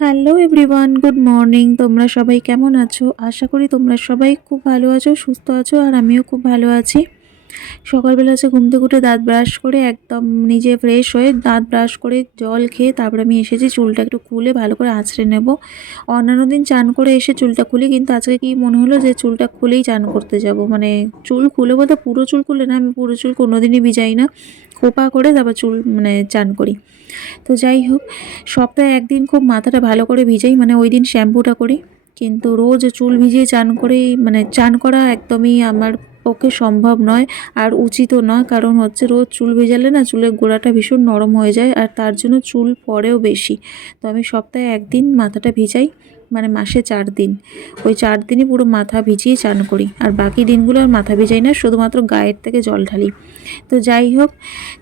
Hello everyone good morning তোমরা সবাই কেমন আছো? আশা করি তোমরা সবাই খুব ভালো আছো, সুস্থ আছো, আর আমিও খুব ভালো আছি। সকালবেলা হচ্ছে ঘুম থেকে উঠে দাঁত ব্রাশ করে একদম নিজে ফ্রেশ হয়ে দাঁত ব্রাশ করে জল খেয়ে তারপরে আমি এসেছি চুলটা একটু খুলে ভালো করে আঁচড়ে নেব। অন্যান্য দিন চান করে এসে চুলটা খুলি, কিন্তু আজকে কি মনে হলো যে চুলটা খুলেই চান করতে যাব? মানে চুল খুলে বলতে পুরো চুল খুলে না, আমি পুরো চুল কোনোদিনই ভিজাই না। খোপা করে তারপর চুল মানে চান করি। তো যাই হোক, সপ্তাহে একদিন খুব মাথাটা ভালো করে ভিজাই মানে ওই দিন শ্যাম্পুটা করি। কিন্তু রোজ চুল ভিজিয়ে চান করেই মানে চান করা একদমই আমার পক্ষে সম্ভব নয় আর উচিতও নয়, কারণ হচ্ছে রোজ চুল ভেজালে না চুলের গোড়াটা ভীষণ নরম হয়ে যায় আর তার জন্য চুল পরেও বেশি। তো আমি সপ্তাহে একদিন মাথাটা ভিজাই মানে মাসে চার দিন। ওই চার দিনই পুরো মাথা ভিজিয়ে চান করি। আর বাকি দিনগুলো আর মাথা ভিজাই না, শুধুমাত্র গায়ের থেকে জল ঢালি। তো যাই হোক,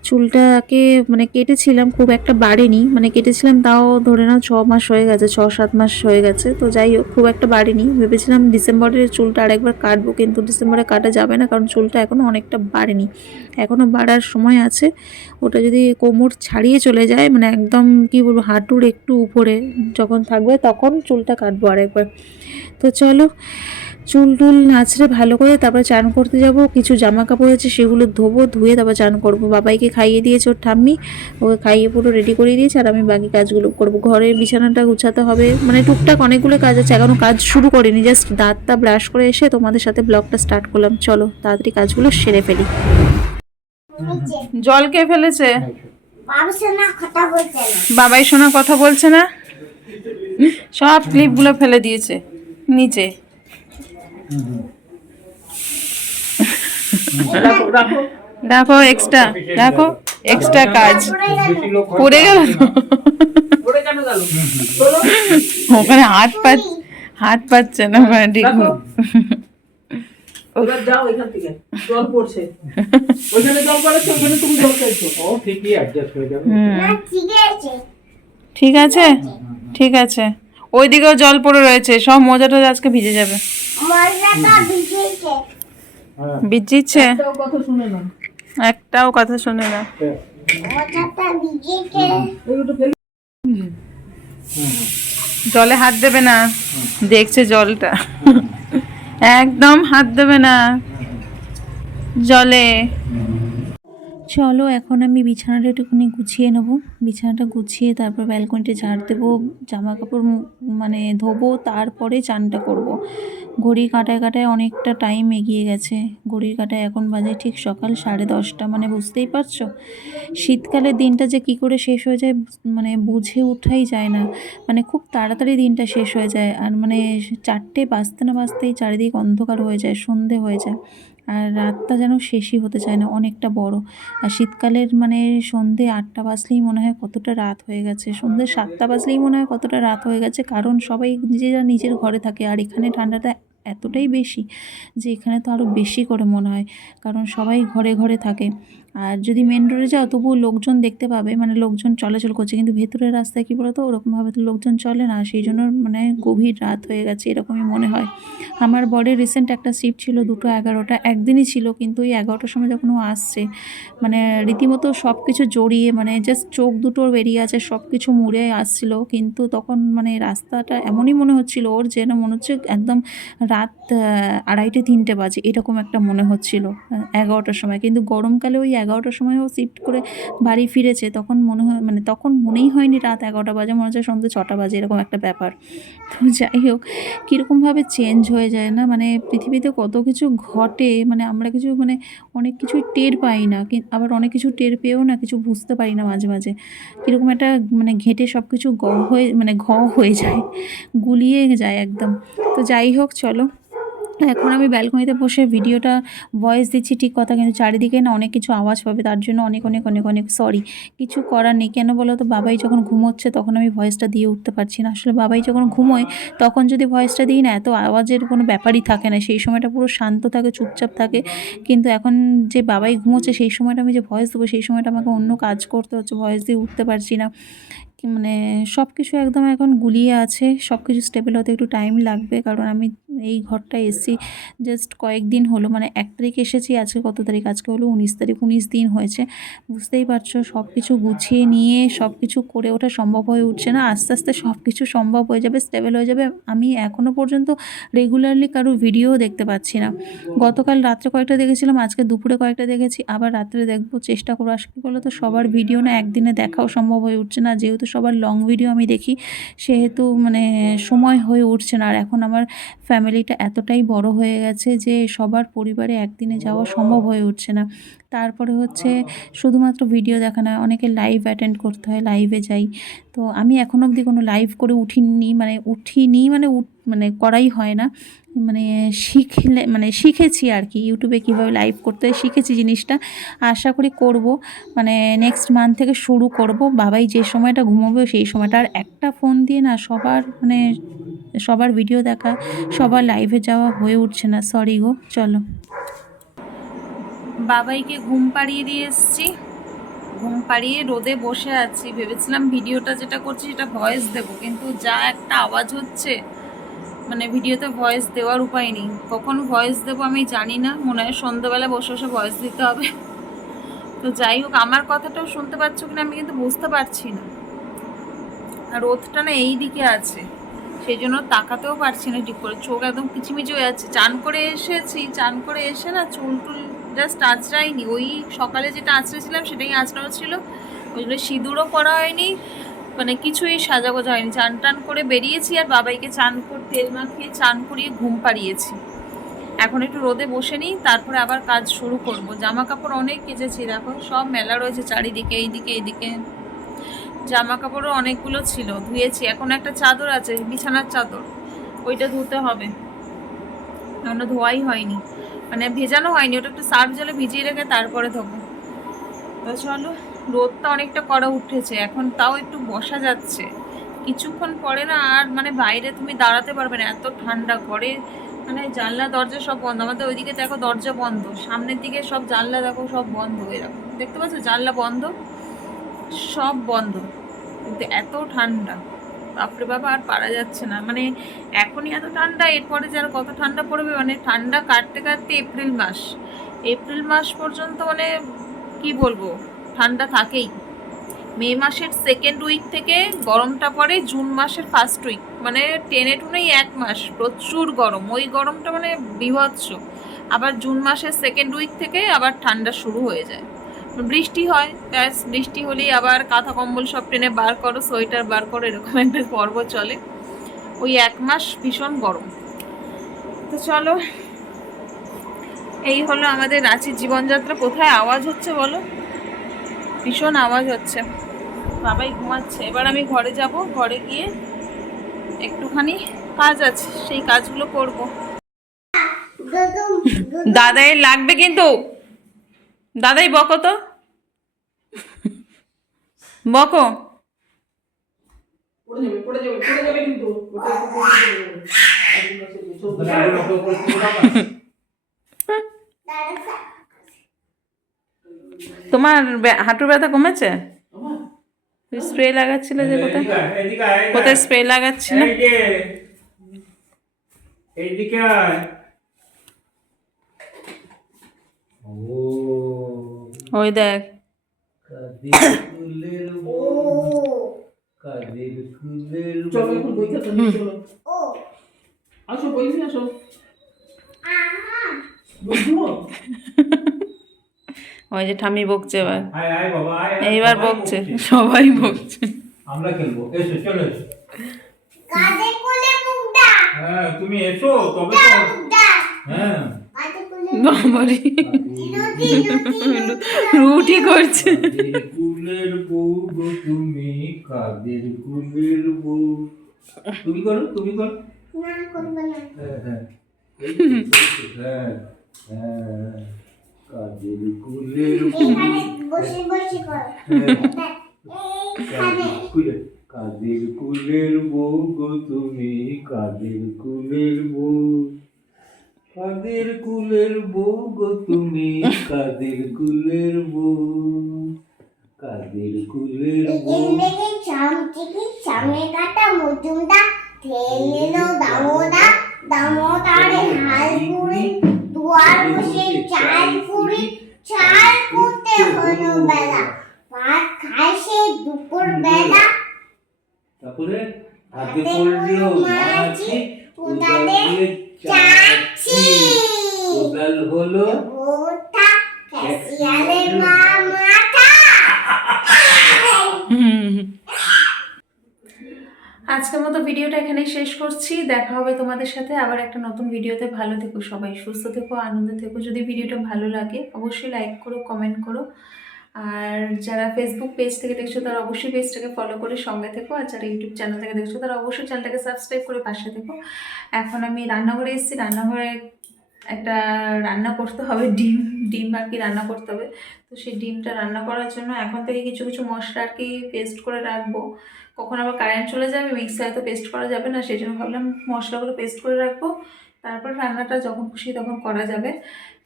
চুলটাকে মানে কেটেছিলাম, খুব একটা বাড়েনি। মানে কেটেছিলাম তাও ধরে নাও ছ মাস হয়ে গেছে, ছ সাত মাস হয়ে গেছে। তো যাই হোক, খুব একটা বাড়েনি। ভেবেছিলাম ডিসেম্বরের চুলটা আরেকবার কাটবো, কিন্তু ডিসেম্বরে কাটা যাবে না, কারণ চুলটা এখনও অনেকটা বাড়েনি। এখনও বাড়ার সময় আছে। ওটা যদি কোমর ছাড়িয়ে চলে যায় মানে একদম কি বলব, হাঁটুর একটু উপরে যখন থাকবে, তখন চুলটা কাটবো আরেকবার। তো চলো চুল টুল নাচড়ে ভালো করে তারপরে চান করতে যাব। কিছু জামা কাপড় আছে সেগুলো ধোবো ধুয়ে তারপর চান করব। বাবাইকে খাইয়ে দিয়েছে ওর ঠাম্মি। ওকে খাইয়ে পুরো রেডি করে দিয়েছে আর আমি বাকি কাজগুলো করব। ঘরের বিছানাটা গুছাতে হবে। মানে টুকটাক অনেকগুলো কাজ আছে এখনও কাজ শুরু করিনি। জাস্ট দাঁতটা ব্রাশ করে এসে তোমাদের সাথে ব্লগটা স্টার্ট করলাম। চলো তাড়াতাড়ি কাজগুলো সেরে ফেলি। জল কে ফেলেছে? বাবাই সোনা কথা বলছে না বাবাই শোনা কথা বলছে না সব ক্লিপগুলো ফেলে দিয়েছে নিচে। দেখো এক্সট্রা দেখো এক্সট্রা কাজ। পড়ে গেল ওখানে হাত পা হাত পাচ্ছে না এখান থেকে জল পড়ছে। ঠিক আছে? ঠিক আছে। ওইদিকেও জল পড়ে রয়েছে সব মোজা টোজা আজকে ভিজে যাবে। মজাটা হ্যাঁ ভিজিচ্ছে একটাও কথা শুনে না মজাটা জলে হাত দেবে না। দেখছে জলটা। একদম হাত দেবে না। জলে। চলো, এখন আমি বিছানাটা একটুখানি গুছিয়ে নেব। বিছানাটা গুছিয়ে তারপর ব্যালকনিতে ঝাড় দেবো জামা কাপড় মানে ধোবো, তারপরে চানটা করব। ঘড়ি কাটায় কাটায় অনেকটা টাইম এগিয়ে গেছে। ঘড়ির কাটায় এখন বাজে ঠিক সকাল সাড়ে দশটা মানে বুঝতেই পারছ? শীতকালের দিনটা যে কী করে শেষ হয়ে যায় মানে বুঝে ওঠাই যায় না। মানে খুব তাড়াতাড়ি দিনটা শেষ হয়ে যায়। আর মানে চারটে বাজতে না বাজতেই চারিদিক অন্ধকার হয়ে যায়, সন্ধে হয়ে যায়। আর রাতটা যেন শেষই হতে চায় না, অনেকটা বড়। আর শীতকালের মানে সন্ধে আটটা বাজলেই মনে হয় কতটা রাত হয়ে গেছে। সন্ধে সাতটা বাজলেই মনে হয় কতটা রাত হয়ে গেছে, কারণ সবাই নিজেরা নিজের ঘরে থাকে। আর এখানে ঠান্ডাটা এতটাই বেশি যে এখানে তো আরও বেশি করে মনে হয়, কারণ সবাই ঘরে ঘরে থাকে। আর যদি মেন রোডে যাও, তবুও লোকজন দেখতে পাবে মানে লোকজন চলাচল করছে। কিন্তু ভেতরের রাস্তায় কী বলতো? ওরকমভাবে তো লোকজন চলে না সেই জন্য মানে গভীর রাত হয়ে গেছে এরকমই মনে হয়। আমার বরের রিসেন্ট একটা শিফট ছিল দুটো এগারোটা, একদিনই ছিল, কিন্তু ওই এগারোটার সময় যখন ও আসছে মানে রীতিমতো সব কিছু জড়িয়ে মানে জাস্ট চোখ দুটো বেরিয়ে আছে সব কিছু মুড়ে আসছিল। কিন্তু তখন মানে রাস্তাটা এমনই মনে হচ্ছিল ওর যেন মনে হচ্ছে একদম রাত আড়াইটে, তিনটে বাজে, এরকম একটা মনে হচ্ছিল, এগারোটার সময়। কিন্তু গরমকালে ওই এগারোটার সময়ও শিফট করে বাড়ি ফিরেছে, তখন মনে হয় মানে তখন মনেই হয়নি রাত এগারোটা বাজে, মনে হচ্ছে সন্ধ্যে ছটা বাজে, এরকম একটা ব্যাপার। তো যাই হোক কীরকমভাবে চেঞ্জ হয়ে যায় না মানে পৃথিবীতে কত কিছু ঘটে মানে আমরা কিছু মানে অনেক কিছুই টের পাই না আবার অনেক কিছু টের পেয়েও না, কিছু বুঝতে পারি না মাঝে মাঝে। কীরকম একটা মানে ঘেঁটে সব কিছু গ হয়ে মানে ঘ হয়ে যায়, গুলিয়ে যায় একদম। তো যাই হোক, চলো। এখন আমি ব্যালকনিতে বসে ভিডিওটা ভয়েস দিচ্ছি ঠিক কথা, কিন্তু চারিদিকে না অনেক কিছু আওয়াজ পাবে, তার জন্য অনেক অনেক অনেক অনেক সরি কিছু করার নেই, কেন বলো তো, বাবাই যখন ঘুমোচ্ছে তখন আমি ভয়েসটা দিয়ে উঠতে পারছি না। আসলে বাবাই যখন ঘুমোয় তখন যদি ভয়েসটা দিই না, এত আওয়াজের কোনো ব্যাপারই থাকে না, সেই সময়টা পুরো শান্ত থাকে, চুপচাপ থাকে। কিন্তু এখন যে বাবাই ঘুমোচ্ছে সেই সময়টা আমি যে ভয়েস দেবো, সেই সময়টা আমাকে অন্য কাজ করতে হচ্ছে ভয়েস দিয়ে উঠতে পারছি না। মানে সব কিছু একদম এখন গুলিয়ে আছে সব কিছু স্টেবল হতে একটু টাইম লাগবে কারণ আমি এই ঘরটায় এসেছি জাস্ট কয়েকদিন হলো মানে এক তারিখ এসেছি, আজকে কত তারিখ? আজকে হলো উনিশ তারিখ, উনিশ দিন হয়েছে। বুঝতেই পারছ সব কিছু গুছিয়ে নিয়ে সব কিছু করে ওঠা সম্ভব হয়ে উঠছে না। আস্তে আস্তে সব কিছু সম্ভব হয়ে যাবে স্টেবল হয়ে যাবে। আমি এখনও পর্যন্ত রেগুলারলি কারও ভিডিও দেখতে পাচ্ছি না। গতকাল রাত্রে কয়েকটা দেখেছিলাম, আজকে দুপুরে কয়েকটা দেখেছি, আবার রাত্রে দেখব, চেষ্টা করব। আসলে বলো তো, সবার ভিডিও না একদিনে দেখাও সম্ভব হয়ে উঠছে না, যেহেতু সবার লং ভিডিও আমি দেখি, সেহেতু মানে সময় হয়ে উঠছে না। আর এখন আমার ফ্যামিলিটা এতটাই বড় হয়ে গেছে যে সবার পরিবারে একদিনে যাওয়া সম্ভব হয়ে উঠছে না। তারপরে হচ্ছে শুধুমাত্র ভিডিও দেখা না, অনেকে লাইভ অ্যাটেন্ড করতে হয় লাইভে যাই। তো আমি এখন অবধি কোনো লাইভ করে উঠিনি মানে উঠিনি মানে উঠ মানে করাই হয় না। মানে শিখলে মানে শিখেছি আর কি ইউটিউবে কীভাবে লাইভ করতে শিখেছি জিনিসটা। আশা করি করব। মানে নেক্সট মান্থ থেকে শুরু করব। বাবাই যে সময়টা ঘুমোবে সেই সময়টা। আর একটা ফোন দিয়ে না সবার মানে সবার ভিডিও দেখা, সবার লাইভে যাওয়া হয়ে উঠছে না। সরি গো, চলো। বাবাইকে ঘুম পাড়িয়ে দিয়ে এসেছি। ঘুম পাড়িয়ে রোদে বসে আছি। ভেবেছিলাম ভিডিওটা যেটা করছি সেটা ভয়েস দেব। কিন্তু যা একটা আওয়াজ হচ্ছে মানে ভিডিওতে ভয়েস দেওয়ার উপায় নেই। কখন ভয়েস দেবো আমি জানি না, মনে হয় সন্ধ্যাবেলা বসে বসে ভয়েস দিতে হবে। তো যাই হোক, আমার কথাটাও শুনতে পাচ্ছ কিনা আমি কিন্তু বুঝতে পারছি না। আর রোদটা না এই দিকে আছে, সেই জন্য তাকাতেও পারছি না ঠিক করে। চোখ একদম কিচিমিচি হয়ে যাচ্ছে। চান করে এসেছি, চান করে এসে না চুল টুল জাস্ট আঁচড়াইনি। ওই সকালে যেটা আঁচড়েছিলাম সেটাই আঁচড়ানো ছিল। জন্য সিঁদুরও করা হয়নি। মানে কিছুই সাজাগোজা হয়নি। চান টান করে বেরিয়েছি আর বাবাইকে চান করে, তেল মাখিয়ে চান করিয়ে ঘুম পাড়িয়েছি। এখন একটু রোদে বসে নিই, তারপরে আবার কাজ শুরু করব। জামা কাপড় অনেক কেচেছি, দেখো, সব মেলা রয়েছে চারিদিকে, এইদিকে এইদিকে। জামা কাপড়ও অনেকগুলো ছিল, ধুয়েছি। এখন একটা চাদর আছে, বিছানার চাদর। ওইটা ধুতে হবে। এখনও ধোয়াই হয়নি। মানে ভেজানো হয়নি, ওটা একটু সার্ফ জলে ভিজিয়ে রেখে তারপরে ধোবো। চলো রোদটা অনেকটা করা উঠেছে, এখন তাও একটু বসা যাচ্ছে। কিছুক্ষণ পরে না আর মানে বাইরে তুমি দাঁড়াতে পারবে না, এত ঠান্ডা, ঘরে মানে জানলা, দরজা সব বন্ধ। আমাদের ওইদিকে দেখো দরজা বন্ধ, সামনের দিকে সব জানলা দেখো সব বন্ধ এরকম দেখতে পাচ্ছ জানলা বন্ধ? সব বন্ধ। কিন্তু এত ঠান্ডা, বাপরে বাবা, আর পারা যাচ্ছে না। মানে এখনই এত ঠান্ডা, এরপরে যে আর কত ঠান্ডা পড়বে? মানে ঠান্ডা কাটতে কাটতে এপ্রিল মাস। এপ্রিল মাস পর্যন্ত মানে কি বলব? ঠান্ডা থাকেই। মে মাসের সেকেন্ড উইক থেকে গরমটা পড়ে জুন মাসের ফার্স্ট উইক মানে টেনে টুনেই এক মাস, প্রচুর গরম। ওই গরমটা মানে বিভৎস আবার জুন মাসের সেকেন্ড উইক থেকে আবার ঠান্ডা শুরু হয়ে যায়। বৃষ্টি হয়, ব্যাস, বৃষ্টি হলেই আবার কাঁথা কম্বল সব টেনে বার করো, সোয়েটার বার করো, এরকম একটা পর্ব চলে। ওই এক মাস ভীষণ গরম। তো চলো, এই হলো আমাদের রাঁচির জীবনযাত্রা। কোথায় আওয়াজ হচ্ছে বলো? ভীষণ আওয়াজ হচ্ছে বাবাই ঘুমাচ্ছে এবার আমি ঘরে যাব ঘরে গিয়ে একটুখানি কাজ আছে সেই কাজগুলো করব দাদাই লাগবে কিন্তু দাদাই বকো তো বকো কিন্তু ওটা একটু পড়ে যাবে। একদিন আছে, চলতে থাকবে। দাদা তোমার হাঁটুর ব্যথা কমেছে? স্প্রে লাগাচ্ছিল যে কোথায়? কোথায় স্প্রে লাগাচ্ছিল? এইদিকে ওই দেখ। আসো আসো? ওই যে ঠামি বকছে এবার। এইবার বকছে সবাই বকছে। আমরা খেলব। এসো চলো কাজে কোলে মুগদা হ্যাঁ তুমি এসো তবে তো হ্যাঁ। বাবারে। রুটি করছে। কুলের বউ গো তুমি কাদের কুলের বউ। তুমি করো তুমি করো। না করব না। হ্যাঁ হ্যাঁ। তো, হ্যাঁ হ্যাঁ। কাদের কুলের বসে বসে কর। হ্যাঁ, কাদের কুলের বউ গো তুমি কাদের কুলের বউ। কাদের কুলের বউ গো তুমি কাদের কুলের বউ। কাদের কুলের বউ। সামনে কাটা মজুমদা ঠেলে দামোদা দামোদারে হাল দুয়ার বসে চাল পুরি চাল করতে হলো বেলা ভাত খায় সে দুপুর বেলা তারপরে হাতে পড়ল মাছি উদালে চাচ্ছি উদাল হলো ওটা ক্যাসিয়ালের মা মাথা আজকের মতো ভিডিওটা এখানে শেষ করছি। দেখা হবে তোমাদের সাথে আবার একটা নতুন ভিডিওতে। ভালো থেকো সবাই, সুস্থ থেকো, আনন্দ থেকো। যদি ভিডিওটা ভালো লাগে, অবশ্যই লাইক করো কমেন্ট করো। আর যারা ফেসবুক পেজ থেকে দেখছ, তারা অবশ্যই পেজটাকে ফলো করে সঙ্গে থেকো। আর যারা ইউটিউব চ্যানেল থেকে দেখছ, তারা অবশ্যই চ্যানেলটাকে সাবস্ক্রাইব করে পাশে থেকো। এখন আমি রান্নাঘরে এসেছি। রান্নাঘরে একটা রান্না করতে হবে, ডিম ডিম আর কি রান্না করতে হবে। তো সেই ডিমটা রান্না করার জন্য এখন থেকে কিছু কিছু মশলা আর কি পেস্ট করে রাখব। কখন আবার কারেন্ট চলে যাবে মিক্সারে তো পেস্ট করা যাবে না, সেই জন্য ভাবলাম মশলাগুলো পেস্ট করে রাখব। তারপর রান্নাটা যখন খুশি তখন করা যাবে।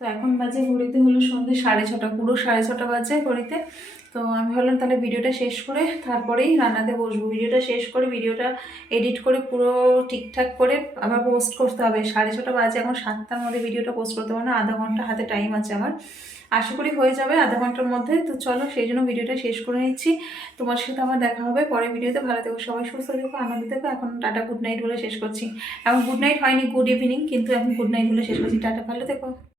তো এখন বাজে ঘড়িতে হলো সন্ধ্যে সাড়ে ছটা, পুরো সাড়ে ছটা বাজে ঘড়িতে। তো আমি ভাবলাম তাহলে ভিডিওটা শেষ করে তারপরেই রান্নাতে বসবো। ভিডিওটা শেষ করে ভিডিওটা এডিট করে পুরো ঠিকঠাক করে আবার পোস্ট করতে হবে। সাড়ে ছটা বাজে, এখন সাতটার মধ্যে ভিডিওটা পোস্ট করতে হবে না, আধা ঘণ্টা হাতে টাইম আছে আমার। আশা করি হয়ে যাবে আধা ঘণ্টার মধ্যে। তো চলো সেই জন্য ভিডিওটা শেষ করে নিচ্ছি। তোমার সাথে আমার দেখা হবে পরে ভিডিওতে। ভালো থেকো, সবাই সুস্থ থেকো, আনন্দ থেকো। এখন টাটা গুড নাইট বলে শেষ করছি। এখন গুড নাইট হয়নি গুড ইভিনিং কিন্তু এখন গুড নাইট বলে শেষ করছি। টাটা, ভালো থেকো।